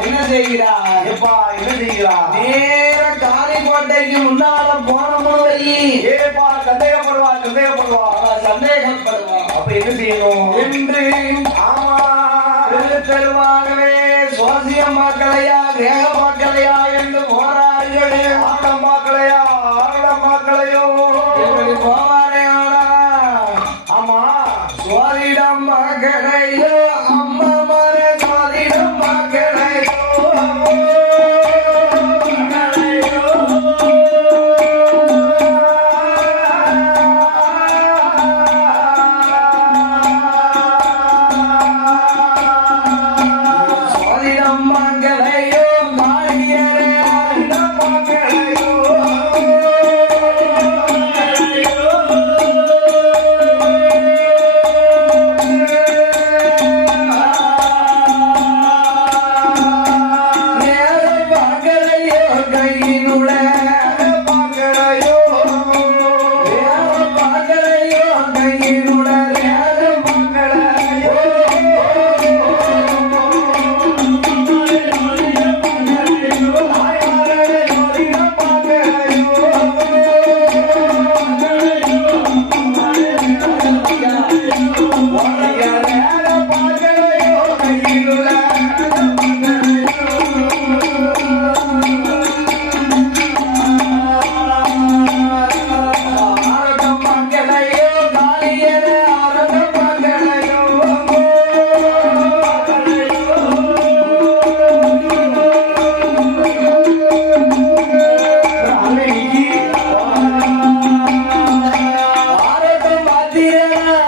என்ன செய்கிறார் எப்பா என்ன செய்கிறார்? நேர காரைக்கோட்டைக்கு முன்னால போன முறை ஏப்பா சந்தேகப்படுவா சந்தேகப்படுவா சந்தேகப்படுவா. அப்ப என்ன செய்யணும் என்று ஆமா தெருவாகவே சுவாசிய மக்களையா தேக மக்களையா என்று போராடுகளே ஆடம் மக்களையா ஆடம் மக்களையோ எப்படி போவாரே ஆனா ஆமா சுவாதிடம் மக்களையோ அம்மா மர சுவாதிடம் மக்களையோ சுவாதிடம் மக்களையோ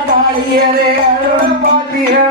காளியரே ஆடிடம் மக்களையோ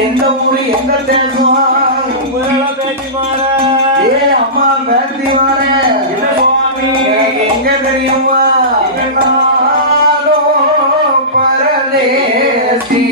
எந்த ஊரு எந்த தேசம் அம்மா பேத்தி மாற எங்க தெரியுமா பரதேசி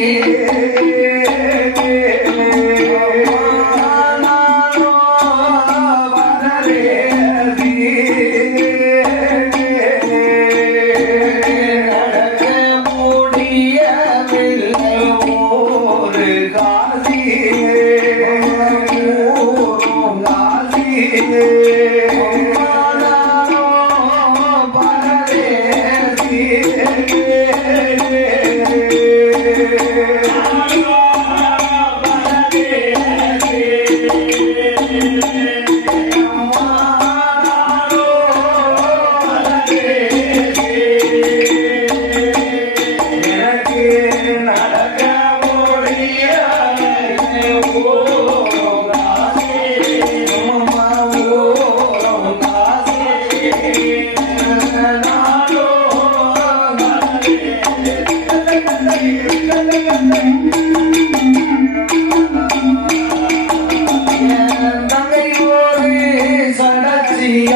Yeah.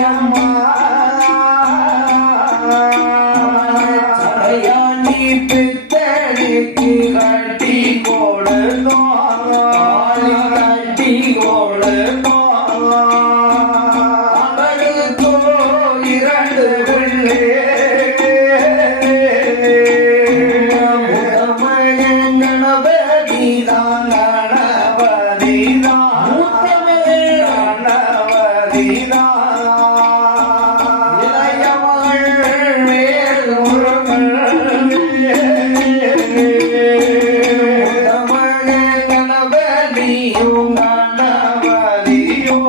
அம்மா சடையாண்டி பித்தனுக்கு கட்டி கொடுத்தோம் கட்டி கொடுத்தோம் அவளுக்கோ இரண்டு பிள்ளை கணபதிதான் இளையவள் வேறு கணபதியும்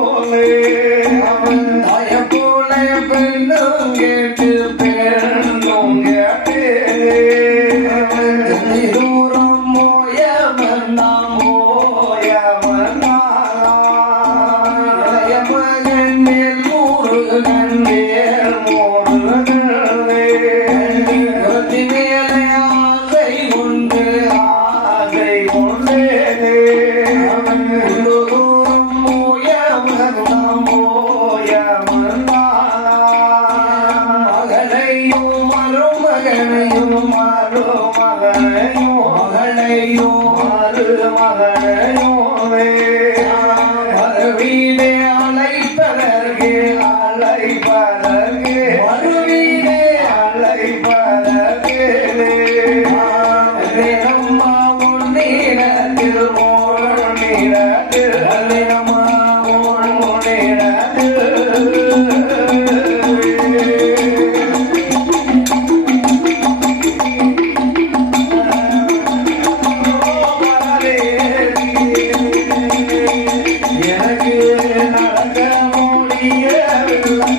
அவன் தயப்போல பெண்ணும் கேட்டு பெண்ணும் தூரம் மோயவன் நாம் இளையமகன் மேல் முருகன் பிரதி மேலே ஆசை உண்டு அவன் தூரம் மோயவன் நாம் மகளையும் மருமகனையும் மறுவீடே அழைப்பதற்கு மறுவீடே அம்மா உன்னிடத்தில் அம்மா எனக்கு நடக்க முடியவில்லை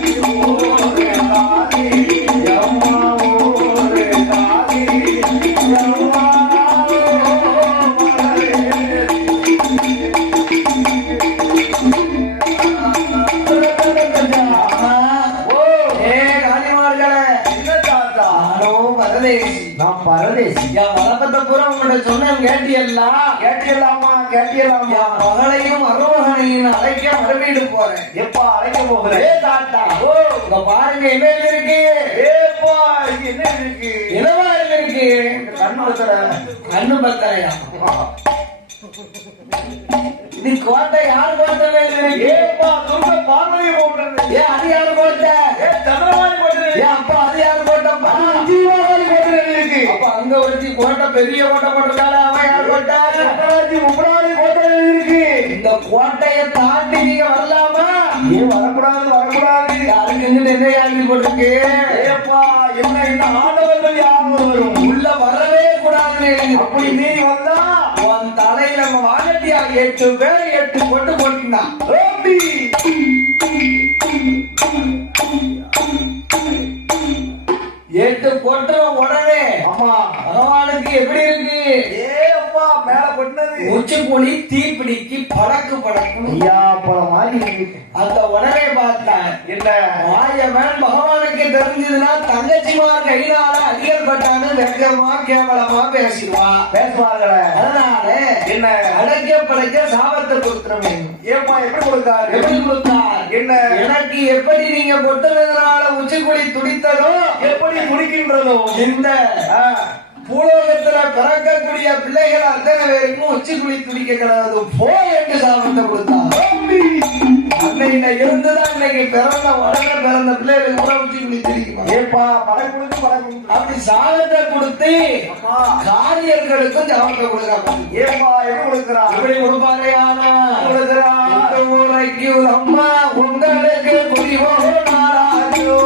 அம்மா ஒரு தாதி அம்மா என்ன தாத்தா நான் பரதேசி கேட்டியலாமா மகளையும் மருமகனையும் அழைக்க மறுவீடு போறேன் எப்பா அழைக்க போகிறேன் தாத்தா இங்க பாருங்க என்ன இருக்கு ஏப்பா இது என்ன இருக்கு என்னவா இருக்கு கண்ணு பத்தல கண்ணு பத்தலையா இது கோட்டை யார் கோட்டை இருக்கு ஏப்பா துர்க பார்வதியை போடுறது ஏன் அது யாரு கோட்டை சந்திரவாணி போடுறது ஏன் அப்பா அது யாரு கோட்டப்பா ஜீவாவாளி போடுறது இருக்கு அப்ப அங்க ஒருத்தி கோட்டை பெரிய கோட்டை போட்டிருக்காள அவன் யார் கோட்டை சக்கராஜி முப்படாதி போடுறது இருக்கு இந்த கோட்டையை தாண்டி நீங்க வரலாமா ஏன் வரக்கூடாது யாருக்கு என்ன யாருக்கு போட்டிருக்கு ஏப்பா என்ன இந்த ஆண்டவர்கள் யாரும் வரும் உள்ள வரவே கூடாதுன்னு அப்படி நீ வந்தா உன் தலையில வாழட்டியா 8 பேர் 8 கொட்டு போட்டினா ஓடி 8 கொட்டுற உடனே அம்மா பகவானுக்கு எப்படி இருக்கு ஏப்பா மேல கொட்டினது உச்சிப்புலி தீப்பிடிக்கு படக்கு படக்கு ஐயா பல மாதிரி இருக்கு அந்த உடனே பார்த்தான் என்ன மாயவன் பகவானுக்கு தெரிஞ்சதுன்னா தங்கச்சிமார் கையினால அதிகப்பட்டான்னு வெக்கமா கேவலமா பேசிடுவான் பேசுவார்களே அதனால என்ன அடைக்க படைக்க சாபத்தை கொடுத்துருமே ஏப்பா எப்படி கொடுத்தாரு எப்படி கொடுத்தார் என்ன எனக்கு எப்படி நீங்க கொட்டுனதுனால உச்சிக்குழி துடித்ததோ எப்படி முடிக்கின்றதோ இந்த பூலோகத்துல பிறக்கக்கூடிய பிள்ளைகள் அத்தனை பேருக்கும் உச்சிக்குழி துடிக்க கிடையாது போ என்று சாபத்தை கொடுத்தார் அன்னையில இருந்துதான் இன்னைக்கு பிறந்த உடனே பிறந்த பிள்ளைகளுக்கு கூட உச்சிக்குழி துடிக்குமா ஏப்பா படம் கொடுத்து அப்படி சாபத்தை கொடுத்து காரியர்களுக்கும் சாபத்தை கொடுக்காம ஏப்பா எப்படி கொடுக்குறா எப்படி கொடுப்பாரு ஆனா கொடுக்குறா இந்த ஊரைக்கு அம்மா உங்களுக்கு புரிவோ நாராஜோ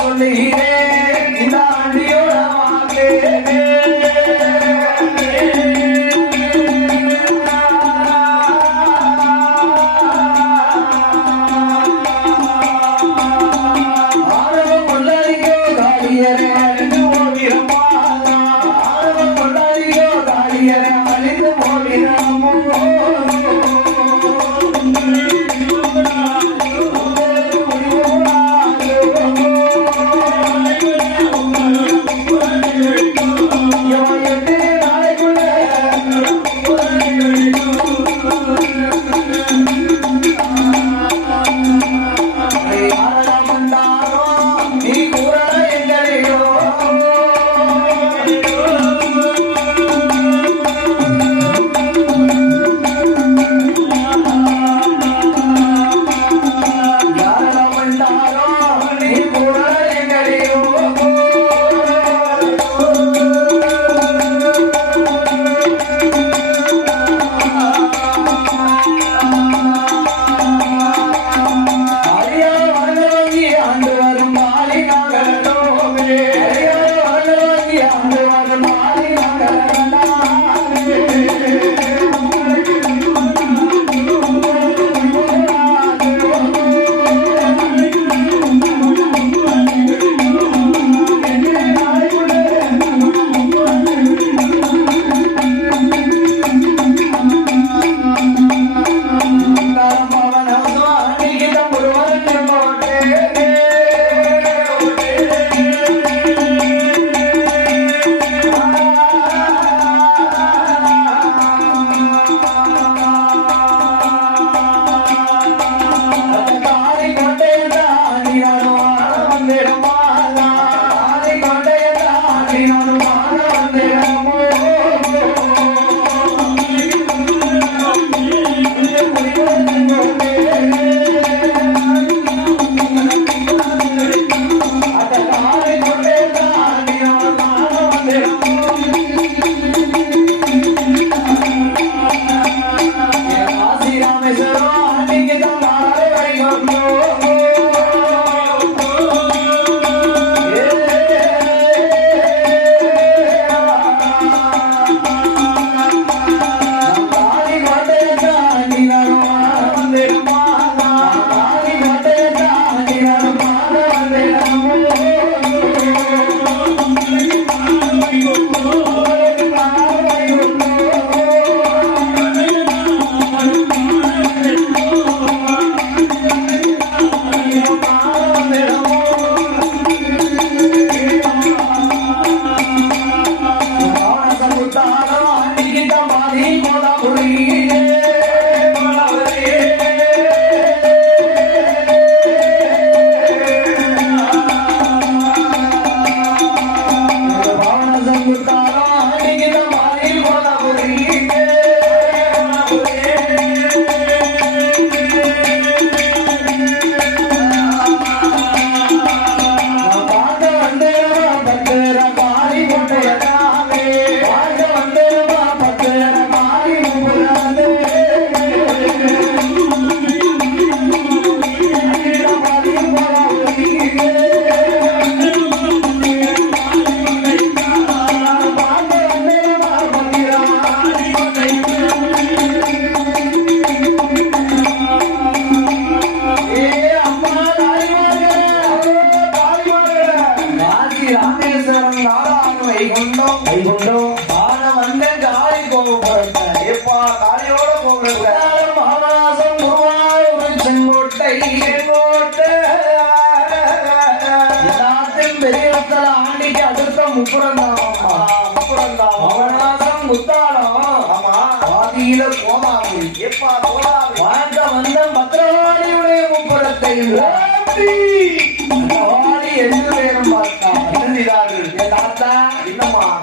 சொல்லுகிறேன்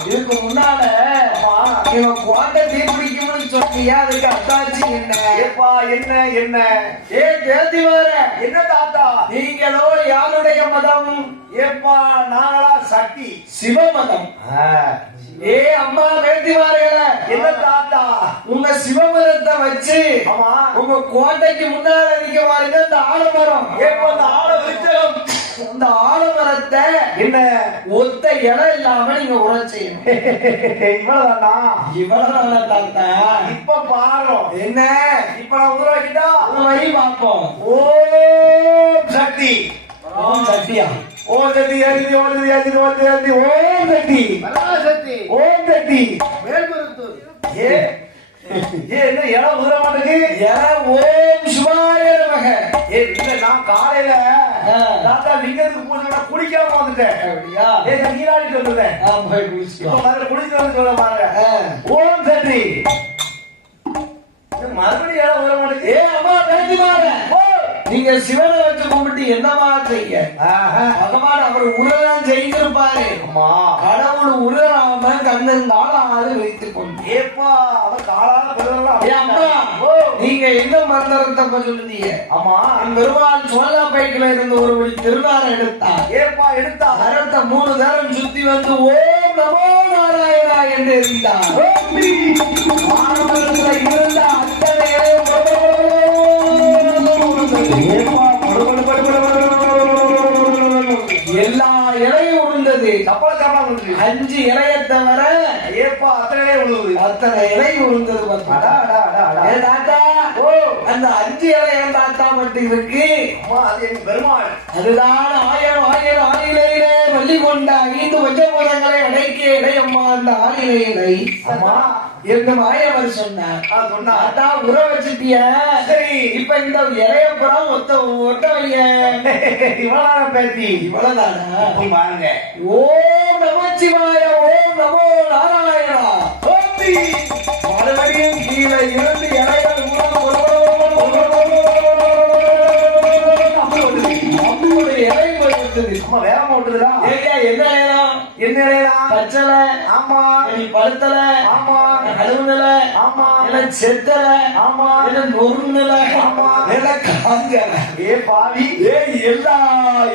இதுக்கு முன்னால இவன் குவாட்ட தீப்பிடிக்கும்னு சொன்னியா, அதுக்கு அத்தாச்சி என்ன? ஏப்பா என்ன என்ன? ஏ கேள்வி வர என்ன தாத்தா? நீங்களோ யாருடைய மதம்? ஏப்பா நாங்களா சக்தி சிவ மதம். ஏ அம்மா வேண்டிவார்கள என்ன தாத்தா? உங்க சிவமதத்தை வச்சு ஆமா உங்க கோட்டைக்கு முன்னால நிக்க பாருங்க இந்த ஆலமரம். ஏப்பா அந்த ஆல விருச்சகம், அந்த ஆலமரத்தை என்ன ஒத்த இடம் இல்லாம நீங்க உரை செய்யணும். இவ்வளவுதானா? இவ்வளவுதான் தாத்தா. இப்ப பாரு என்ன இப்ப நான் உருவாக்கிட்டா வழி பார்ப்போம். ஓம் சக்தி, ஓம் சக்தியா? ஓம் சக்தி அஜி ஓம் சக்தி அஜி ஓம் சக்தி ஓம் சக்தி பராசக்தி ஓம் சக்தி. மேல்மருத்தூர். ஏ என்ன இடம் உதற மாட்டேங்குது? ஓம் சிவாய நமக. ஏ இல்ல நான் காலையில தாத்தா லிங்கத்துக்கு பூஜை குளிக்காம வந்துட்டேன். அப்படியா? ஏ நான் நீராடிட்டு வந்துட்டேன். போய் குளிச்சுக்கோ. இப்ப பாருங்க குளிச்சு வந்து சொல்ல பாருங்க. ஓம் சக்தி. மறுபடியும் இடம் உதற மாட்டேங்குது. ஏ அம்மா பேசிவார நீங்க சிவனை வச்சு கும்பிட்டு என்னமா செய்ய? பகவான் அவர் உருளான் செய்திருப்பாரு. அம்மா கடவுள் உருளாம கண்ணந்தால ஆறு வைத்துக் கொண்டு. ஏப்பா அவ காலால பெறலாம். ஏ அம்மா நீங்க என்ன மந்திரத்தை சொல்லுதீங்க? ஆமா பெருமாள் சோழாப்பேட்டில இருந்து ஒரு வழி திருநாரம் எடுத்தார். ஏப்பா எடுத்தா மரத்தை 3 நேரம் சுத்தி வந்து ஓம் நமோ நாராயணா என்று எறிந்தார். ஆரம்பத்துல இருந்த அத்தனை எல்லா இலையும் உழுந்தது. விழுந்தது. சப்பள சப்பள விழுது. 5 இலையை தவிர ஏப்பா அத்தனை விழுது. அத்தனை இலை விழுந்தது. அடா அடா அடா அடா. ஏ தாத்தா, ஓ அந்த 5 இலையை தாத்தா மட்டும் இருக்கு. அம்மா அது எங்க பெருமாள். அதுதான் ஆயிரம் ஆயிரம் ஆணிலையிலே வள்ளி கொண்ட 5 வஜ்ரபதங்களை அடைக்கிய இடையம்மா அந்த ஆணிலையிலை. அம்மா என்று மாயவர் சொன்னார். சொன்னா தாத்தா உற வச்சுட்டிய. சரி இப்ப இந்த இலைய புறம் ஒட்ட வைய. இவ்வளவு பேத்தி இவ்வளவுதானா? போய் பாருங்க. ஓம் நமச்சிவாய, ஓம் நமோ நாராயணா. மறுபடியும் கீழே 2 இலைகள் இலை போயிட்டது. அம்மா வேகமா ஓட்டுதுடா. ஏங்க என்ன இலையா? என்ன இலையா? பச்சலை, ஆமா நீ பழுத்தல, ஆமா அழுவுனல, ஆமா இல்ல செத்தல, ஆமா இல்ல நொறுங்குனல, ஆமா இல்ல காஞ்சல. ஏ பாவி ஏய் எல்லா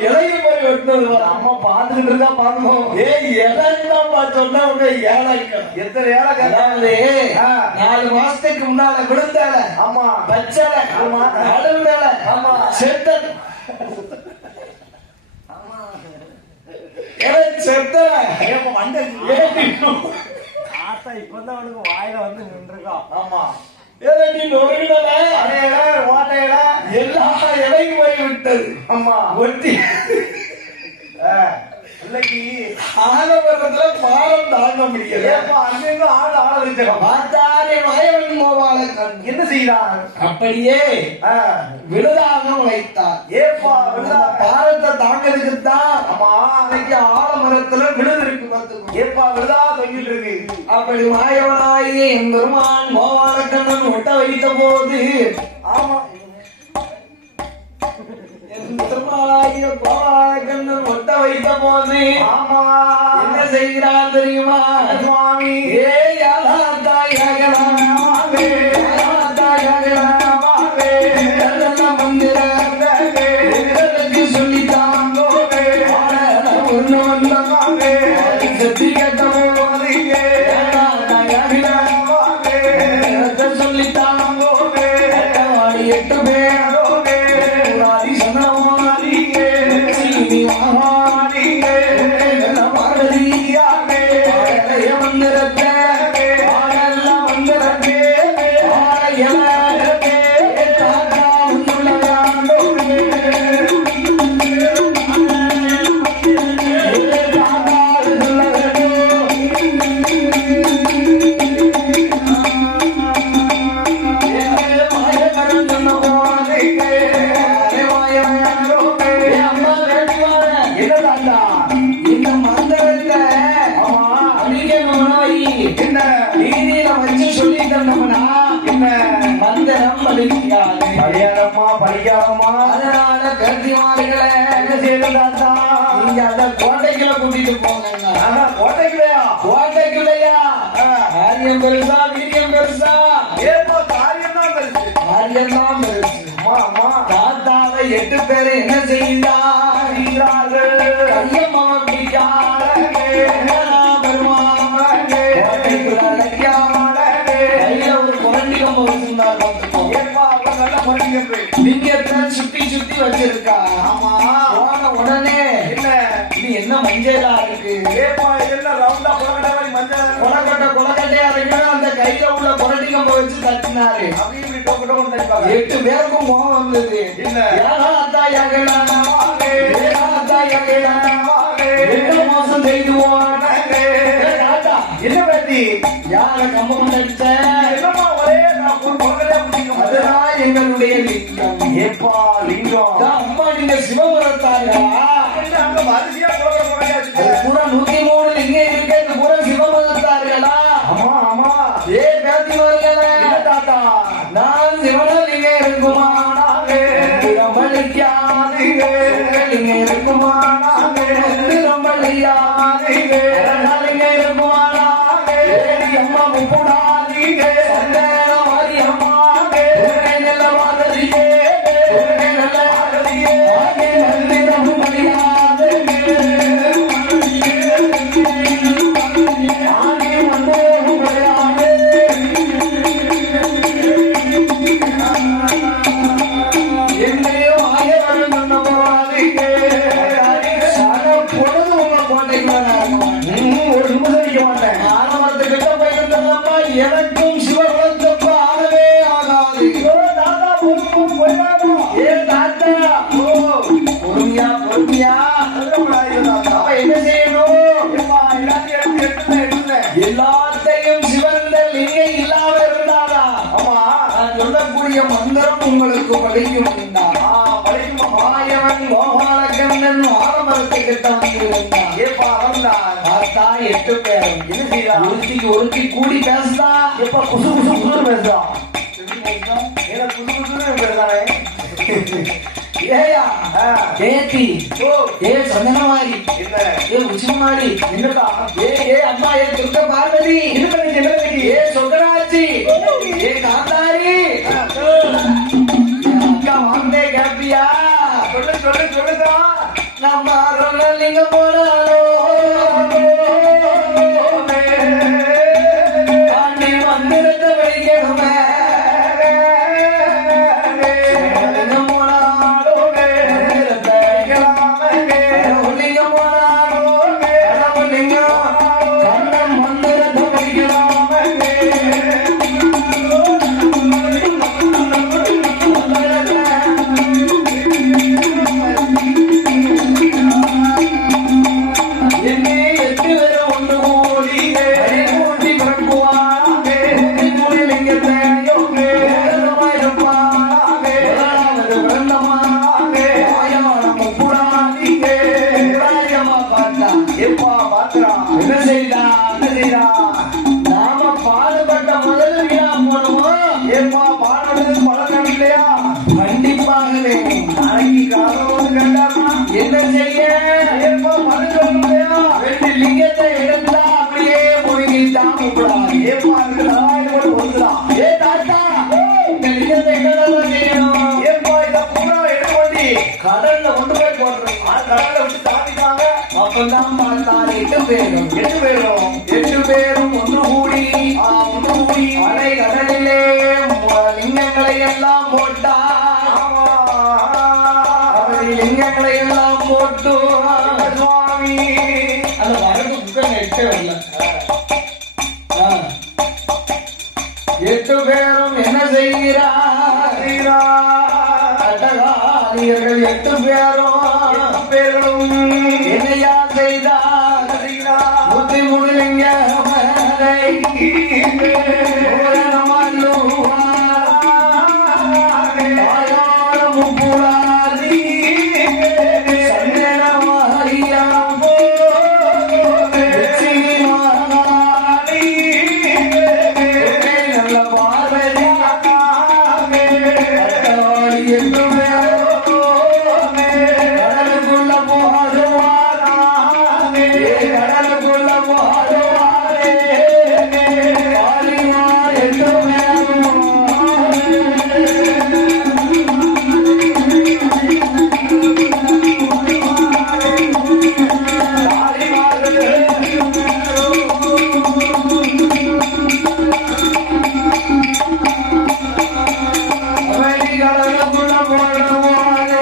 இலையும் போய் வெட்டினது. அம்மா பாத்துக்கிட்டு இருக்கா பாருங்க. ஏய் இலைன்னு சொன்னா உங்க ஏழைக்கு எத்தனை ஏழை. அதாவது 4 மாசத்துக்கு முன்னால விழுந்தால, ஆமா பச்சல, ஆமா அழுவுனல, ஆமா செத்தல, செத்தல. ஏப்பா வண்டி ஆத்தா இப்பதான் அவனுக்கு வாயில வந்து நின்றுருக்கான். ஆமா நீ நொறுங்கினல, அடையில ஓட்டையில எல்லா இலையும் போய் விட்டது. ஆமா ஒட்டி இன்னைக்கு ஆனவரத்துல பாரம் தாங்க முடியல. ஏப்பா அங்கங்க ஆள் ஆள வச்சிருக்கான். பார்த்தாரே மாயவன் மோவாள கண் என்ன செய்யறான்? அப்படியே விழுதாக வைத்தார். ஏப்பா அந்த பாரத்தை தாங்கிறதுக்குத்தான் ஆமா அன்னைக்கு ஆலமரத்துல விழுது இருக்கு பார்த்துக்கோ. ஏப்பா விழுதா தொங்கிட்டு இருக்கு. அப்படி மாயவனாயே என் பெருமான் மோவாள கண்ணன் ஒட்ட வைத்த போது, ஆமா என் பெருமாளாகிய கோவாள கண்ணன் ஒட்ட வைத்த போது ஆமா என்ன செய்கிறான் தெரியுமா? சுவாமி ஏ யாதாத்தாயகனாவே, யாதாத்தாயகனாவே, நல்ல மந்திரங்களே, உங்களுக்கு சொல்லித்தாங்கோவே, ஒண்ணு வந்தமாவே, சத்தி கட்டமோதியே, யாதாத்தாயகனாவே, சொல்லித்தாங்கோவே, 8 பேரோவே, ஆதி சனமாலியே, சீனி மகாலியே, பாரதியாவே, மந்திரத்தே அதனால கருத்திமார்களே என்ன செய்யறாங்க? நீங்க அந்த கோட்டைக்குள்ள கூட்டிட்டு போங்க. கோட்டைக்குலையா? கோட்டைக்குள்ளையா? காரியம் பெருசா வீரியம் பெருசா? ஏப்பா காரியம் தான் பெருசு. காரியம் தான் பெருசு. அம்மா அம்மா தாத்தாவை 8 பேரை என்ன செய்தார்கள்? கையம்மா பிடிக்காதே, பெருமாளே, கோட்டைக்குள்ள அடைக்காமலே, கையில ஒரு குரண்டி கம்பம் வச்சிருந்தார். ஏப்பா அவன் நல்ல மனிதன். லிங்கத்தை சுத்தி சுத்தி வச்சிருக்கா. ஆமா போன உடனே என்ன இது என்ன மஞ்சளா இருக்கு? ஏப்பா இதெல்லாம் ரவுண்டா புலகட்டை மஞ்சள் கொலக்கட்டையா இருக்கு. அந்த கையில உள்ள குரண்டி கம்பம் வச்சு தட்டினாரு. அப்படி இப்படி டொக்கு டொக்கு தட்டிப்பாங்க. 8 பேருக்கும் கோவம் வந்தது. இல்ல மோசம் செய்துவோம். என்ன பேட்டி? யார கம்பம் அடிச்ச? என்னமா ஒரே நான் புலகட்டை பிடிக்கும். அதுதான் எங்களுடைய லிங்கம். ஏப்பா லிங்கம். அம்மா நீங்க சிவபுரத்தாரா? அங்க வரிசையா புலகட்டை அது பூரா 103 லிங்கம் இருக்கு. இது பூரா சிவபுரத்தார்களா? ஆமா ஆமா. ஏ பேத்திமார்களே, என்ன தாத்தா? நான் சிவலிங்க இருக்குமானாவே ரமலிக்காதிவே, லிங்க இருக்குமானாவே ரமலியாதிவே, லிங்க இருக்குமானாவே அம்மா முப்புடாதிவே, சந்தன மாரி அம்மாவே, நல்ல மாதிரியே, நல்ல மாதிரியே, நன்றி ரமலியாதிவே, பொழுது உங்க கோட்டைக்குள்ள ஒரு நிமிஷம் நிக்க மாட்டேன். ஆலமரத்துக்கிட்ட போயிருந்தோம்மா எனக்கும் சிவகுலத்துக்கு ஆகவே ஆகாது. ஐயோ, தாத்தா போய் வாங்க. ஏன் தாத்தா பொறுமையா பொறுமையா தாத்தா அப்ப என்ன செய்யணும்? எல்லாத்தையும் எடுத்துட்டேன். எல்லாத்தையும் சிவந்த லிங்கம் இல்லாம இருந்தாரா? ஆமா, நான் சொல்லக்கூடிய மந்திரம் உங்களுக்கு படிக்கும் படிக்குமா? மாயவன் கோபாலகண்ணன் ஆலமரத்துக்கிட்ட வந்திருந்தான். ஏப்பா வந்தான். பார்த்தா 8 பேரும் என்ன செய்யலாம்? ஒருத்திக்கு ஒருத்தி கூடி பேசுதா. எப்ப குசு குசு குசு பேசுதான். ஏன்னா குசு குசுன்னு பேசுறானே. ஏயா ஏத்தி ஓ, ஏ சந்தனமாரி என்ன ஏ உச்சிமாரி என்னக்கா? ஏ அம்மா ஏ துர்க்க பார்வதி என்ன ஏ சொகராஜி ஏ காந்தாரி அக்கா வாந்தே கேப்பியா சொல்லுதா. நம்ம லிங்க போனாலோ ஆண்டி மந்திரத்தை படிக்கணுமே லிங்கம் போனாலோ மந்திரத்தை லிங்கம் போனாலோ கடவுள் லிங்கம் கண்ணன் மந்திரத்தை படிக்கலாமே என்னே 8 பேரும் ஒன்று கூடி கூட்டி பிறக்குவாராக கூடி லிங்கத்தையும் இருப்பாராக பிறந்தமாக ஆயமான முப்புடாதீங்க ராஜமா பார்த்தா எப்பா பாத்துறா? என்ன செய்தா நாம பாடுபட்ட முதல் விழா போடுவோம் ஏப்பா பாடுறது பழக்கம் இல்லையா? கண்டிப்பாக வேணும் நாளைக்கு காலோடு கண்டாமா? என்ன செய்ய ஏப்பா பழக்கம் இல்லையா? 2 லிங்கத்தை எடுத்தா அப்படியே முழுகிட்டான் கூப்பிடாது ஏப்பா இருக்கு நாராயணோடு வந்துடலாம். ஏ தாத்தா இந்த லிங்கத்தை என்னடா செய்யணும் ஏப்பா இத பூரா எடுத்து வண்டி கடல்ல கொண்டு போய் போடுறோம் கடலை விட்டு தாண்டிட்டாங்க. அப்பதான் பார்த்தால் 8 பேரும் 8 பேரும் 8 பேரும் ஒன்று கூடி ஒன்று கூடி அலை கடலிலே லிங்கங்களை எல்லாம் போட்டார் ஆமா அப்படி லிங்கங்களை எல்லாம் போட்டு சுவாமி அந்த வரது புத்தகம் 8 வரல 8 பேரும் என்ன செய்கிறார் அட்டகாலியர்கள் 8 பேரும் என்னையா செய்தார் புத்தி முழுலிங்க நல்ல பார்வதி கடலுக்குள்ள போடுவாரே கடலுக்குள்ள போடுவாரே காளிமார் என்று கடலுக்குள்ள போடுவாரோ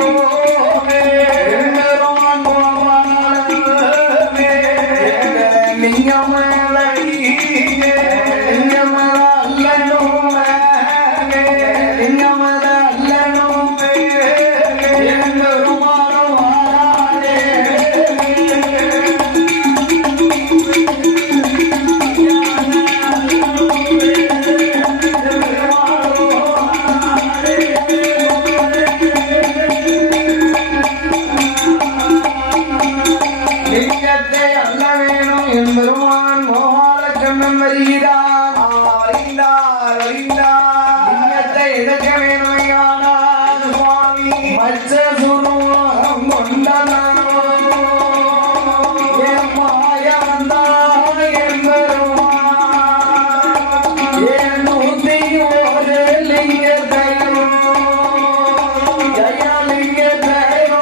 லிங்கத்தை அல்ல வேணும் என் பெருமான் மோகாலக்கண்ணன் வருகிறார் லிங்கத்தை எதற்க வேணுமையானால் சுவாமி மச்ச சுருவம் கொண்டனாமோ என் மாய வந்தாய் என் பெருமான் என் நூத்தி ஒரு லிங்கத்தையும் ஜயா லிங்கத்தையோ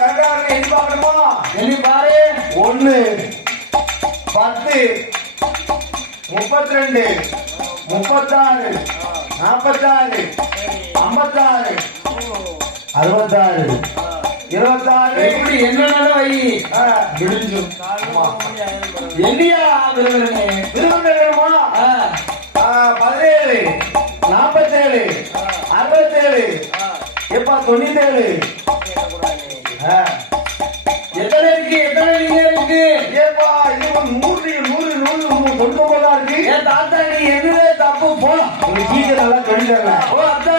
கரெக்டாக எண்ணி பார்க்கணுமா? எண்ணி பாரு. 1 10 32 36 46 56 66 26 எப்படி என்னன்னு வை. விடிஞ்சும். எண்ணியா விருதுனே. திருவண்ணாமலை 17 47 67 எப்பா 97 எத்தனை இருக்கு? எத்தனை நீங்க இருக்கு? ஏப்பா இது 100 99 இருக்கு. ஏன் தாத்தா நீ என்னவே தப்பு போ. உங்க டீச்சர் நல்லா சொல்லிட்டாங்க. ஓ அத்தா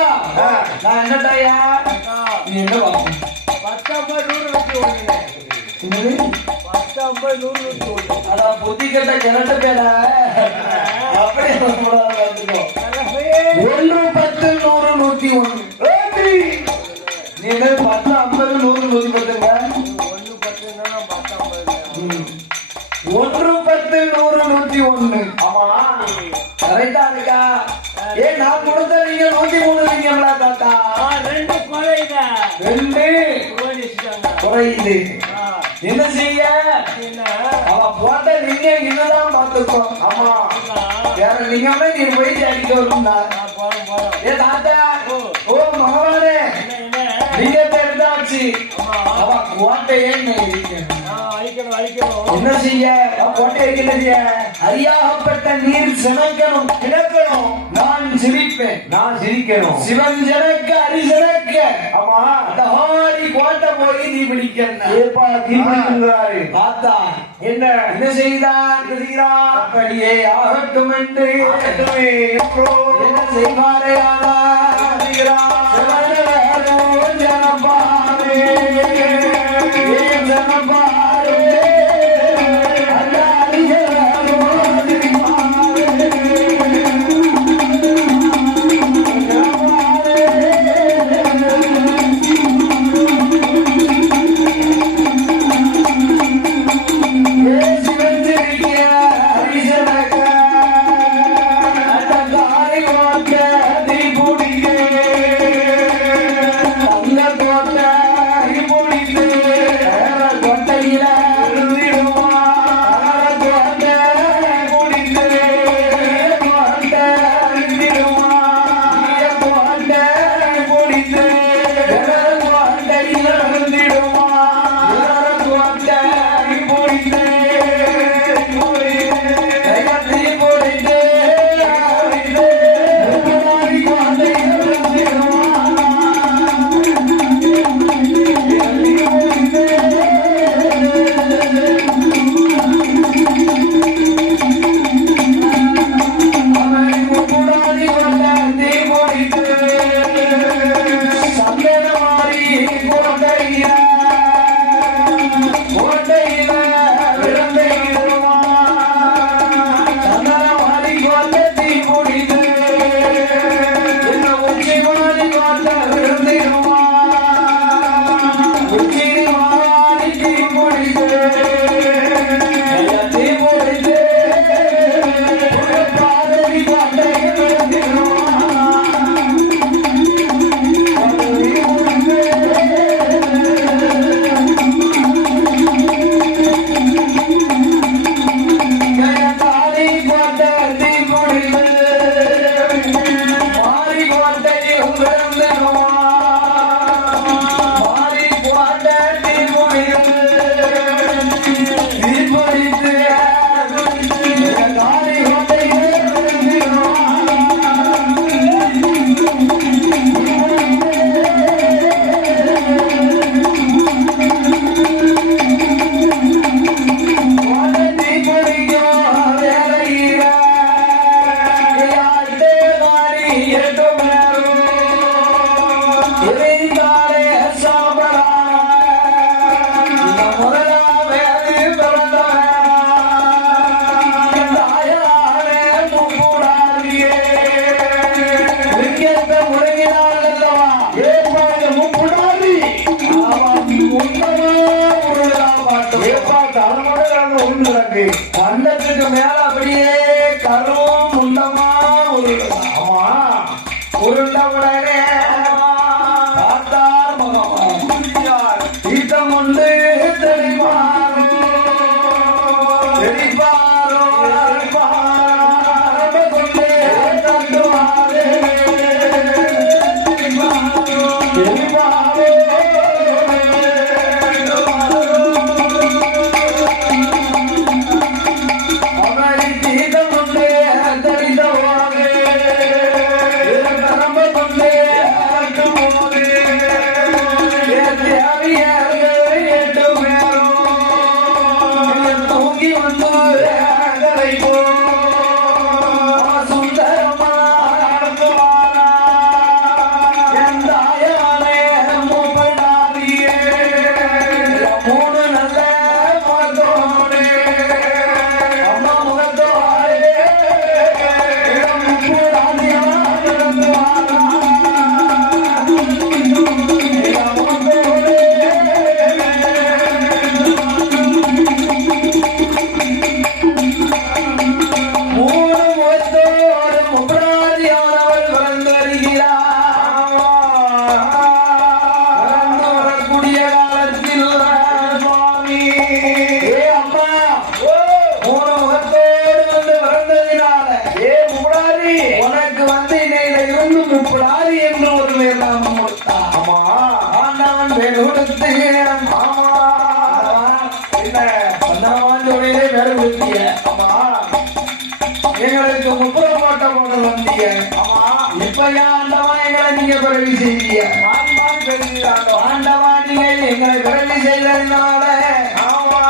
நான் என்னட்டாயா நீ என்ன பார்க்கணும்? 10 50 100 என்னது? 10 50 100 அதான் புத்தி கட்ட கிணட்டு பேட அப்படியே பார்த்துக்கோ. 1 10 100 101. நீ என்ன 10 50 100 110ங்க? 1 10 100 101. ஆமா கரெக்டா இருக்கா? ஏன் நான் கொடுத்த நீங்க 103 இருக்கீங்களா தாத்தா? 2 குறையுதா? 2 ஓடிட்டாங்க. குறையுது. என்ன செய்ய? அவ போட்ட நீங்க இதுதான் பார்த்துக்கோ. ஆமா வேற நீங்க நீ போயிட்டு அடிக்க வரும்டா. போறோம் ஏ தாத்தா ஓ மகவானே நீங்க தெரிந்தாச்சு. அவ கோட்டையே அழிக்கணும். என்ன செய்ய? கோட்டை இருக்கிறது அறியாகப்பட்ட நீர் சினக்கணும் கிடக்கணும். நான் சிரிப்பேன். நான் சிரிக்கணும். சிவன் ஜனக்க அரி ஜனக்க. ஆமா அந்த ஹோரி கோட்டை போய் நீ பிடிக்கணும். ஏப்பா தீபிடிக்கிறாரு. பார்த்தா என்ன என்ன செய்தான்? அப்படியே ஆகட்டும் என்று என்ன செய்வாரே ஜனபாரே ஜனபாரே கண்டத்துக்கு மேல அப்படியே கரும் முண்டமா ஆமா உருண்ட உடனே பார்த்தார் மகன் தீர்த்தம் உண்டு தெளிவாரோ தெளிவாரோ கொண்டு தந்துவாரே தெளிவாரோ அவரை தீதம் உண்டு தெளிதவாரே பரம்ப கொண்டு தந்துவாரே தூங்கி வந்து சுந்தரமா எந்தாயானே மூப்படாதியே மூணு நல்ல முகத்தோடு அம்மா முகத்தோடு உனக்கு வந்து இருந்து முப்படாது என்று ஒரு பேர் நாம கொடுத்தான். ஆமா ஆண்டவன் பேர் கொடுத்து ஆமா என்ன அந்தவான் தொழிலே பேர் கொடுத்திய ஆமா எங்களுக்கு முப்பது கோட்டை போட்டு வந்தீங்க. ஆமா இப்ப ஏன் ஆண்டவா எங்களை நீங்க பிறவி செய்தீங்க? மாறி மாறி பேசுகிறாங்க ஆண்டவா நீங்க எங்களை பிறவி செய்ததுனால ஆமா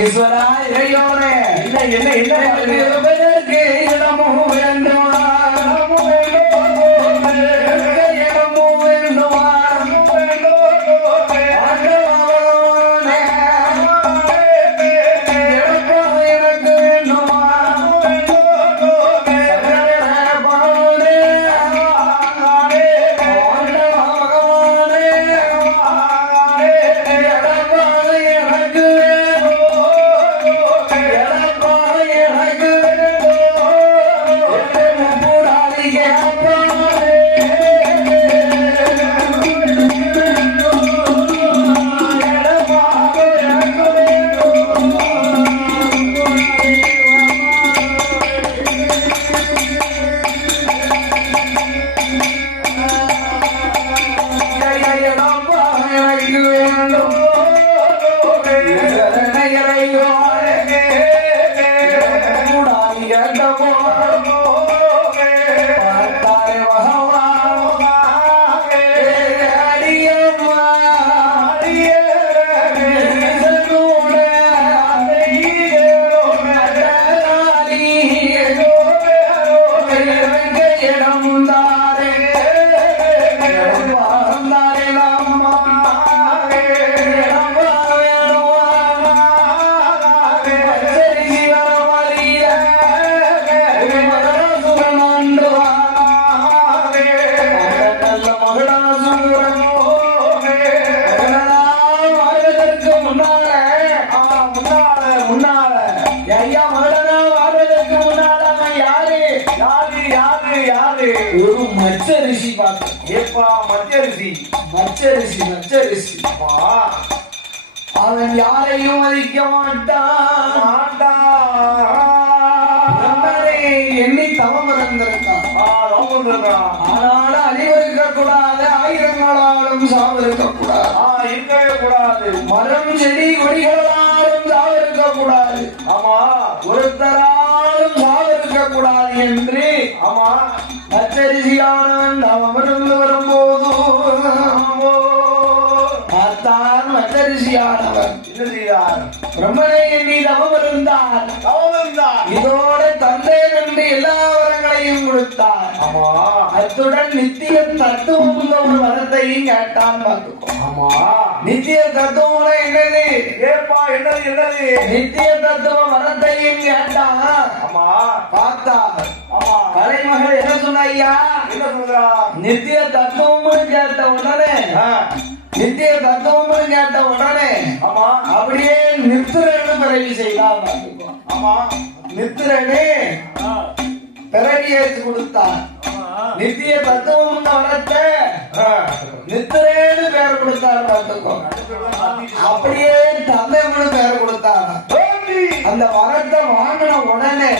ஈஸ்வரா இறையோனே என்ன என்ன என்ன இருப்பதற்கு இடமும் வேண்டுமா இடமும் வேண்டுமா ஆண்டவானே இறக்கம் எனக்கு வேண்டுமா சகலபாவனே ஆண்டவா பகவானே இடமாக எனக்கு வேணும் இடமாக எனக்கு வேணும் கூடாதீங்க எனக்கு வேண்டும் ஒரு மச்ச ரிஷி பார்த்து ஏப்பா மத்தியரிசி மச்சரிசி அப்பா அவன் யாரையும் மதிக்க மாட்டான் ஆண்டா நம்மளை எண்ணி தவம் இருந்திருக்கான் ஆனால் அழிவு இருக்கக்கூடாது ஆயிரங்களாலும் சாவு இருக்கக்கூடாது இருக்கவே கூடாது மரம் செடி கொடிகளாலும் சாவு இருக்கக்கூடாது ஆமா ஒருத்தராலும் சாவு இருக்கக்கூடாது என்று ஆமா மச்சரிசியானவன் அமர்ந்து வரும்போது பார்த்தான் மச்சரிசியானவன் என்ன செய்தார் பிரம்மனை எண்ணி தவம் இருந்தார் இதோட தந்தை நன்றி எல்லா வரங்களையும் கொடுத்தார் ஆமா அத்துடன் நித்திய தத்துவம் உள்ள ஒரு வரத்தையும் கேட்டான் பார்த்துக்கோ. ஆமா நித்திய தத்துவம் என்னது? ஏப்பா என்னது என்னது நித்திய தத்துவ வரத்தையும் கேட்டான். ஆமா பார்த்தா ஆமா கலைமகள் என்ன சொன்ன ஐயா? என்ன சொல்றா நித்திய தத்துவம்னு கேட்ட உடனே நித்திய தத்துவம்னு கேட்ட உடனே ஆமா அப்படியே நித்திரன்னு பிறவி செய்யலாம் பார்த்துக்கோ. ஆமா நித்திரனே பிறவி ஏற்று கொடுத்தான். நித்திய தத்துவம் வரத்தை நித்திரேன்னு பேர் கொடுத்தாரு பார்த்துக்கோ. அப்படியே தந்தைன்னு பேர் கொடுத்தாங்க. அந்த வரத்தை வாங்கின உடனே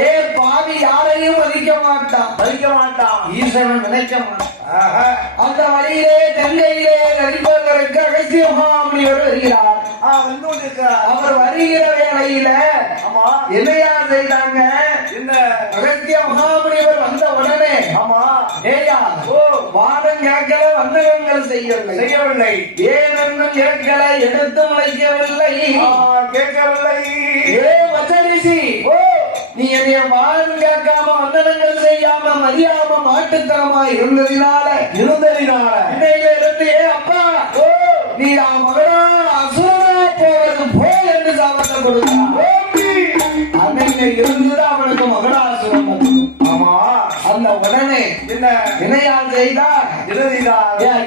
ஏ பாவி யாரையும் மதிக்க மாட்டான், ஈஸ்வரன் நினைக்க மாட்டான். அந்த வழியிலே கங்கையிலே நடிப்பதற்கு அகஸ்திய மகாமுனிவர் வருகிறார். அவர் வருகிற வேளையில என்னையா செய்தாங்க? அகஸ்திய மகாமுனிவர் வந்த உடனே ஏயா வாதம் கேட்கல, வந்தகங்கள் செய்யவில்லை, ஏனென்னும் கேட்கல, எடுத்து முளைக்கவில்லை, கேட்கவில்லை. ஏ மச்சரிசி, நீ என்னைய வாதம் கேட்காம வந்தனங்கள் செய்யாம மதியாம மாட்டுத்தனமா இருந்ததினால இன்னையில இருந்து ஏ அப்பா நீ நான் மகனா அசுரனா போவது போ என்று சாபத்தை கொடுத்தான். அன்னையில இருந்துதான் அவனுக்கு மகனாசுரம் வந்து. ஆமா, அந்த உடனே வினையால் செய்தார்.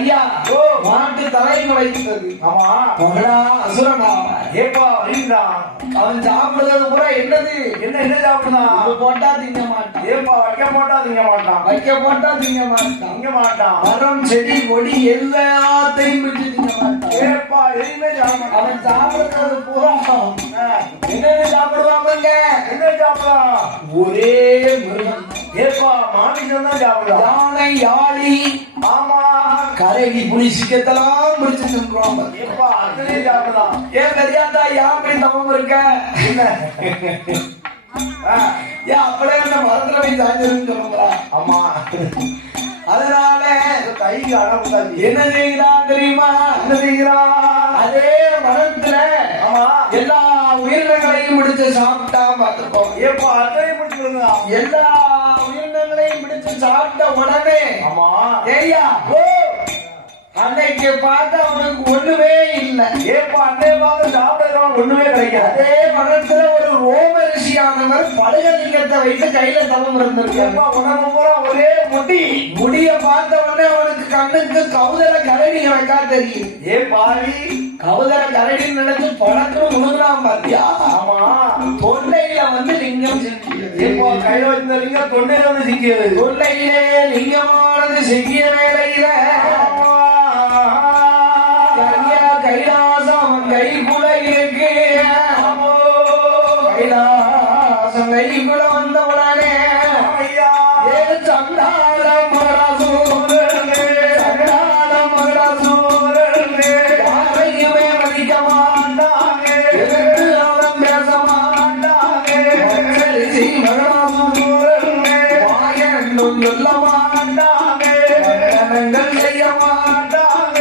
ஐயா மாட்டு தலை முளைத்தது. ஆமா, மகனா அசுரனா ஏப்பா வருகிறான். அவன் சாப்பிடுறது கூட என்னது? என்ன சாப்பிடுதான்? இது போட்டா திங்க மாட்டான். ஏப்பா வைக்க போட்டா திங்க மாட்டான். வைக்க போட்டா திங்க மாட்டான். திங்க மாட்டான். மரம் செடி கொடி எல்லாத்தையும் விட்டு திங்க மாட்டான். ஏப்பா எதுவுமே சாப்பிட. அவன் சாப்பிடுறது பூரா என்னென்ன சாப்பிடுவாங்க? என்ன சாப்பிடலாம்? ஒரே மிருகம். ஏப்பா மாமிசம் தான் சாப்பிடலாம். யானை யாழி ஆமா, கரடி புலி சிக்கத்தெல்லாம் பிடிச்சு தின்றுவாங்க. ஏப்பா அதுலயே சாப்பிடலாம். ஏன் தெரியாதா யாப்படி தவம் இருக்க? என்ன ஏன் அப்படியே அந்த மரத்துல போய் சாஞ்சிருன்னு சொல்லுங்களா? ஆமா, அதனால கைக்கு அடம்பு என்ன செய்கிறான் தெரியுமா? என்ன செய்கிறான்? அதே மரத்துல ஆமா, எல்லா உயிரினங்களையும் பிடிச்சு சாப்பிட்டான் பார்த்துக்கோ. ஏப்பா அதையும் பிடிச்சிருந்தா எல்லா உயிரினங்களையும் பிடிச்சு சாப்பிட்ட உடனே ஆமா ஏய்யா அன்னைக்கு பார்த்தா அவனுக்கு ஒண்ணுமே இல்லை. ஏப்பா அன்னைய பார்த்து சாப்பிடுறவன் ஒண்ணுமே கிடைக்காது. அதே மரத்துல ஒரு ரோம ரிஷியானவர் படுகலிங்கத்தை வைத்து கையில தவம் இருந்திருக்காரு. உடம்பு பூரா ஒரே முடிய பார்த்த உடனே அவனுக்கு கண்ணுக்கு கௌதல கரடி எனக்கா தெரியும். ஏ பாவி, கௌதல கரடின்னு நினைச்சு பழக்கம் முழுகிறான் பாத்தியா? ஆமா, தொண்டையில வந்து லிங்கம் சிக்கியது. ஏப்பா கையில வச்சிருந்த லிங்கம் தொண்டையில வந்து சிக்கியது. தொண்டையிலே லிங்கமானது சிக்கிய வேளையில கைலாசம் கைக்குள்ள இருக்கு. கைலாசம் கைக்குள்ள வந்த உடனே ஏ சண்டாளம் யாரையுமே மதிக்க மாட்டாங்க, எதிர்த்து அவரம் பேச மாட்டாங்க, வாயன்னும் சொல்ல மாட்டாங்க, செய்ய மாட்டாங்க.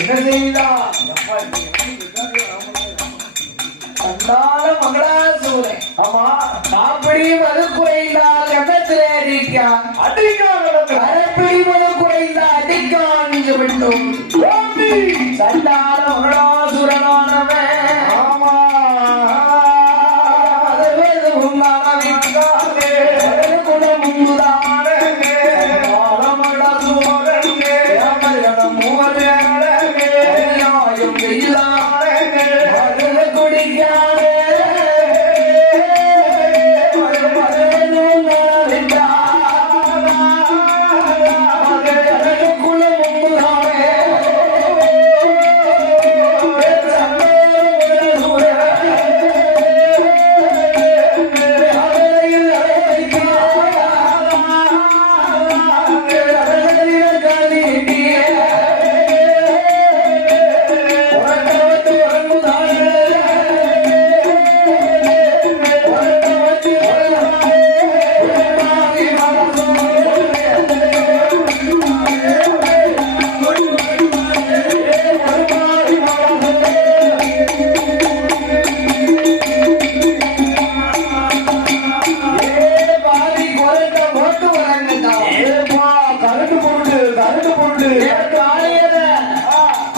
என்ன செய்தான் கண்டால மங்களாசூரை ஆமா காப்பிடி மது குறைந்தால் எண்ணத்திலே அடிக்கான் அரைப்பிடி மது குறைந்தால் அடிக்கான் என்று விட்டோம் சண்டால மங்களாசுரனானவன் ஆமா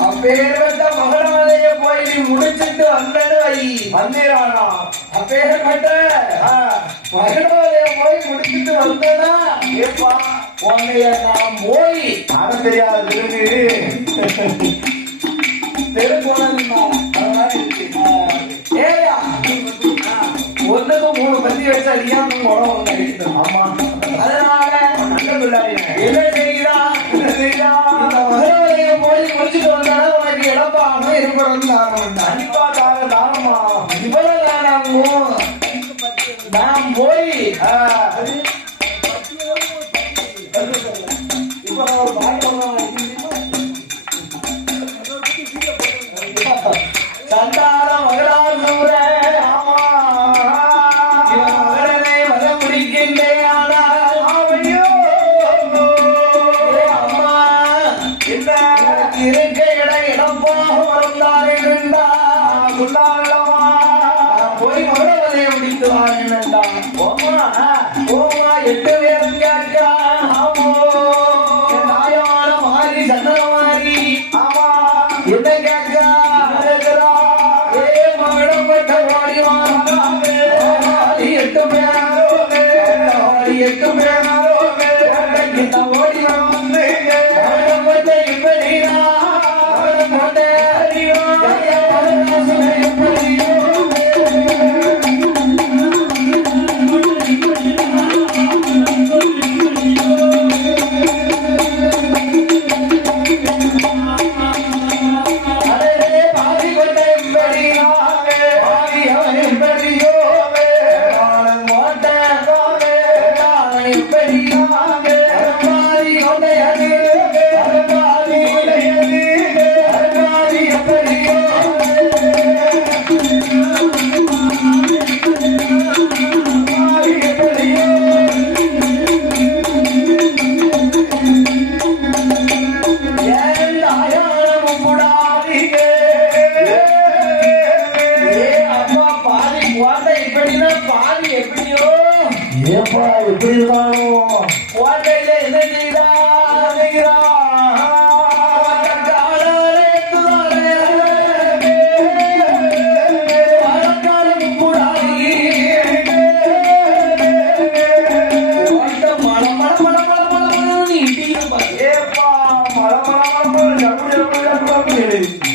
அப்பேற்பட்ட மகனாலய போய் நீ முடிச்சிட்டு வந்தது வை வந்தீரானா அப்பேற்பட்ட மகனாலய போய் முடிச்சிட்டு வந்தனா ஏப்பா உன்னைய நான் போய் ஆட தெரியாது தெருக்கோணா அதனால இருக்கு ஏயா ஒன்றுக்கு 3 பத்தி வச்சு அடிக்காம உடம்பு அடிக்கணும் ஆமா அதனால நல்ல பிள்ளாடி என்ன செய்கிறான் இந்த மகனாலய போய் முடிச்சிட்டு வந்தாலும் உனக்கு இடப்பாக இருப்பதும் காரணம் தான் கண்டிப்பா தாரமா இவ்வளவு நான் போய் இப்ப நான் ஒரு சண்டால மகளாசூர இவன் மகனே வர முடிக்கின்றேன் ஆனால் அம்மா என்ன இருக்க இடப்பாக வந்தார் என்றா போய் மகளையை முடித்து வாங்கினான் ஓமா 8 பேரும் கேட்கா நாயமான மாறி சந்தன மாறி ஆமா என்ன கேட்கா ஏ மகடம் பட்ட ஓடிவாங்க 8 பேரும் ஓடி வந்து மகடம் பட்ட இப்படியா மகடம் பட்ட ஏப்பா எப்படி இருக்கானோ கோட்டையில என்ன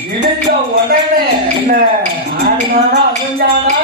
இடிஞ்ச உடனே என்ன ஆடுனானா அசஞ்சானா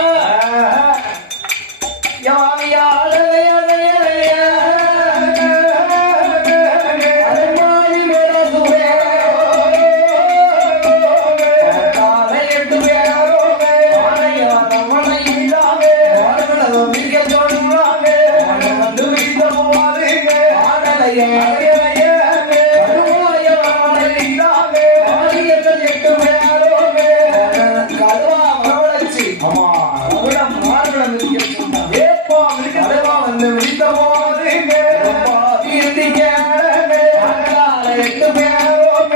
எட்டு பேரும்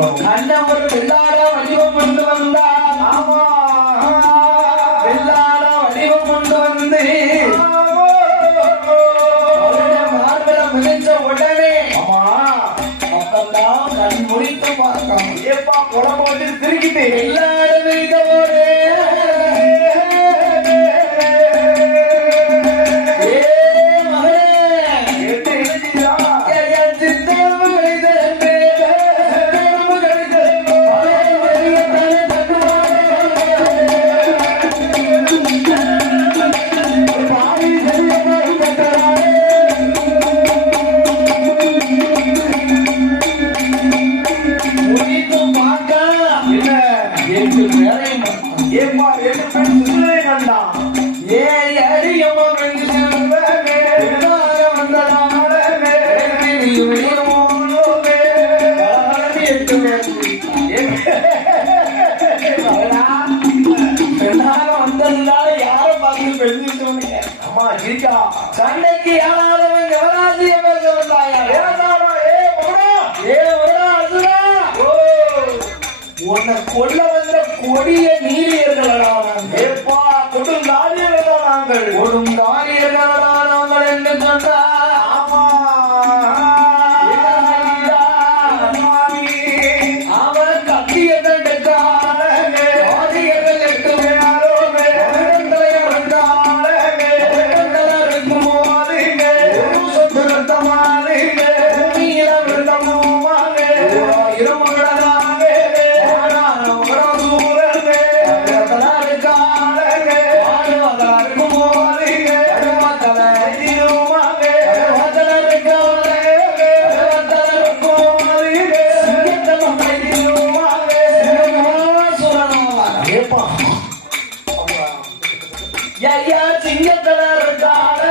அண்ணன் ஒரு வெள்ளாட வடிவம் கொண்டு வந்தார். ஆமா வெள்ளாட வடிவம் கொண்டு வந்து அவருடைய மார்பில மிதிச்ச உடனே ஆமா அப்பந்தான் கண் முடித்து பார்க்கலாம். ஏப்பா குழம்பு வச்சு திருக்கிட்டு வெள்ளாட மிதித்தவோடு ஏப்பா ரெண்டு பேரும் சுற்றுலை கண்டான் வந்ததுனால யாரும் பார்த்து பெருந்துட்டோன்னு அம்மா இருக்கா சண்டைக்கு யாராதவன் எவராஜி உன்னை கொல்ல வந்த கொடிய நீரியர்களா ஏப்பா கொடும் நாடியர்களா நாங்கள் கொடும் நாரியர்களா நாங்கள் என்று சொன்னா ஆமா அவன் கத்திய தண்டுக்காரர்கள் 8 பேரோடு இருக்குமோ சொத்து ரத்தமானீங்க ஐயா சிங்கத்துல இருக்கான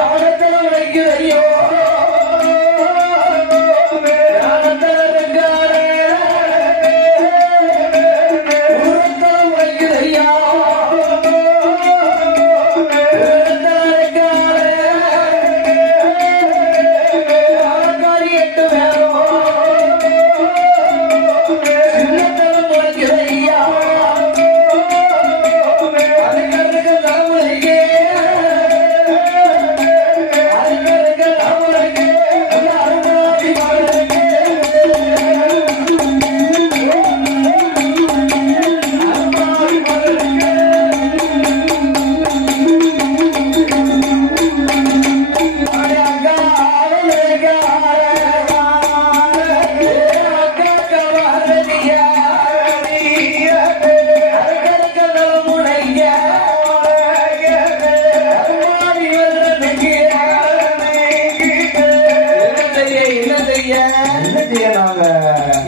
அவனத்துல உனக்கு ஐயோ அவனத்துல இருக்கான உனத்துல உனக்கு ஐயா உனத்துல இருக்கான அவனக்காரி 8 பேரும் சின்னத்துல உனக்கு ஐயா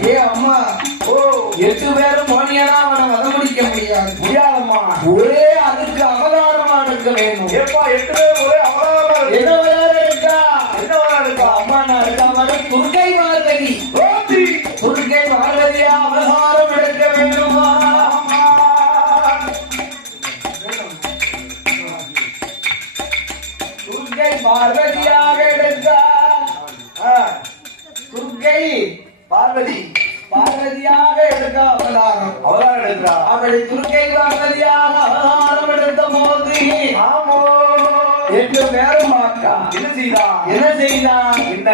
ஏ அம்மா 8 பேரும் போனியனா அவனை வத முடிக்க முடியாதம்மா ஒரே அதுக்கு அவதாரமா இருக்க வேணும் ஏப்பா 8 பேரும் ஒரே அவதாரம் என்ன அவதாரம் இருக்கா இருக்கா அம்மா நான் இருக்கா மாதிரி துர்க்கை பார்வதி துர்க்கை பார்வதியா அவதாரம் எடுக்க வேண்டுமா துர்க்கை பார்வதியாக எடுக்க துர்க்கை பார்வதியாக எடுக்க அவதாரம் எடுக்கிறா அப்படி துர்க்கை பார்வதியாக அவதாரம் எடுத்த போது ஆமோ 8 பேரும் என்ன செய்தா என்ன செய்தான் என்ன